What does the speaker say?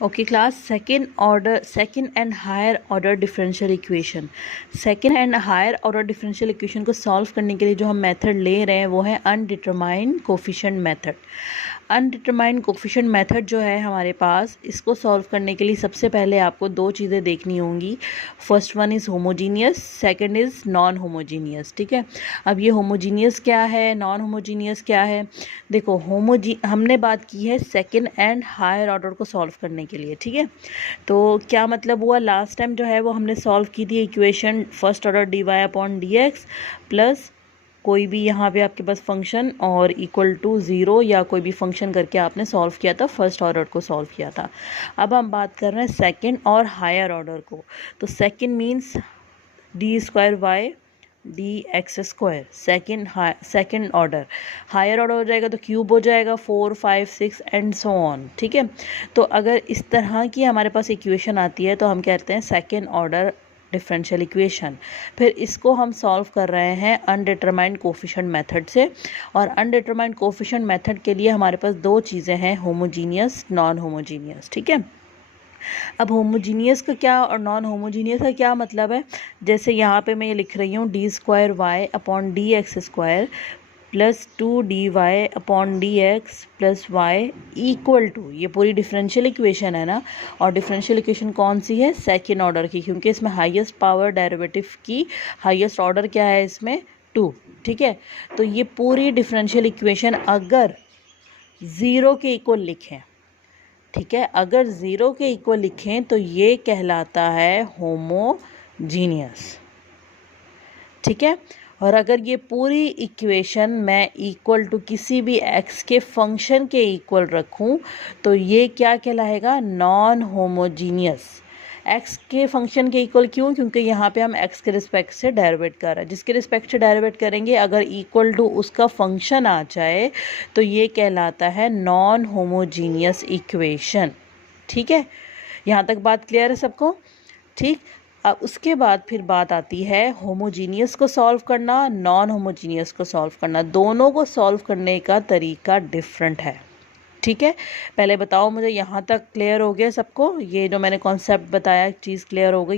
Okay class, second and higher order differential equation. Second and higher order differential equation को solve करने के लिए जो हम मेथड ले रहे हैं वो है undetermined coefficient method. Undetermined coefficient method जो है हमारे पास, इसको सॉल्व करने के लिए सबसे पहले आपको दो चीज़ें देखनी होंगी। First one is homogeneous, second is non homogeneous. ठीक है, अब ये होमोजीनियस क्या है, नॉन होमोजीनियस क्या है। देखो, हमने बात की है सेकंड एंड हायर ऑर्डर को सॉल्व करने के लिए। ठीक है, तो क्या मतलब हुआ, लास्ट टाइम जो है वो हमने सॉल्व की थी equation first order d y upon d x plus कोई भी यहाँ पे आपके पास फंक्शन और इक्वल टू ज़ीरो या कोई भी फंक्शन करके आपने सॉल्व किया था, फर्स्ट ऑर्डर को सॉल्व किया था। अब हम बात कर रहे हैं सेकंड और हायर ऑर्डर को। तो second means d square y d x square, second order. Higher order हो जाएगा तो क्यूब हो जाएगा, 4 5 6 एंड सो ऑन। ठीक है, तो अगर इस तरह की हमारे पास इक्वेशन आती है तो हम कहते हैं सेकंड ऑर्डर डिफरेंशियल इक्वेशन। फिर इसको हम सॉल्व कर रहे हैं अनडिटरमाइंड कोफिशिएंट मेथड से। और अनडिटरमाइंड कोफिशिएंट मेथड के लिए हमारे पास दो चीज़ें हैं, होमोजीनियस, नॉन होमोजीनियस। ठीक है, अब होमोजीनियस का क्या और नॉन होमोजीनियस का क्या मतलब है। जैसे यहाँ पे मैं ये लिख रही हूँ d square y upon d x square plus 2 dy upon d x plus y equal to, ये पूरी डिफरेंशियल इक्वेशन है ना। और डिफरेंशियल इक्वेशन कौन सी है, सेकेंड ऑर्डर की, क्योंकि इसमें हाईएस्ट पावर डेरिवेटिव की हाईएस्ट ऑर्डर क्या है इसमें, 2। ठीक है, तो ये पूरी डिफरेंशियल इक्वेशन अगर ज़ीरो के इक्वल लिखें, ठीक है, अगर ज़ीरो के इक्वल लिखें तो ये कहलाता है होमोजीनियस। ठीक है, और अगर ये पूरी इक्वेशन मैं इक्वल टू किसी भी एक्स के फंक्शन के इक्वल रखूं तो ये क्या कहलाएगा, नॉन होमोजीनियस। एक्स के फंक्शन के इक्वल क्यों, क्योंकि यहाँ पे हम एक्स के रिस्पेक्ट से डेरिवेट कर रहे हैं। जिसके रिस्पेक्ट से डेरिवेट करेंगे अगर इक्वल टू उसका फंक्शन आ जाए तो ये कहलाता है नॉन होमोजीनियस इक्वेशन। ठीक है, यहाँ तक बात क्लियर है सबको। ठीक, अब उसके बाद फिर बात आती है होमोजीनियस को सॉल्व करना, नॉन होमोजीनियस को सॉल्व करना। दोनों को सॉल्व करने का तरीका डिफरेंट है। ठीक है, पहले बताओ मुझे, यहाँ तक क्लियर हो गया सबको, ये जो मैंने कॉन्सेप्ट बताया चीज़ क्लियर हो गई।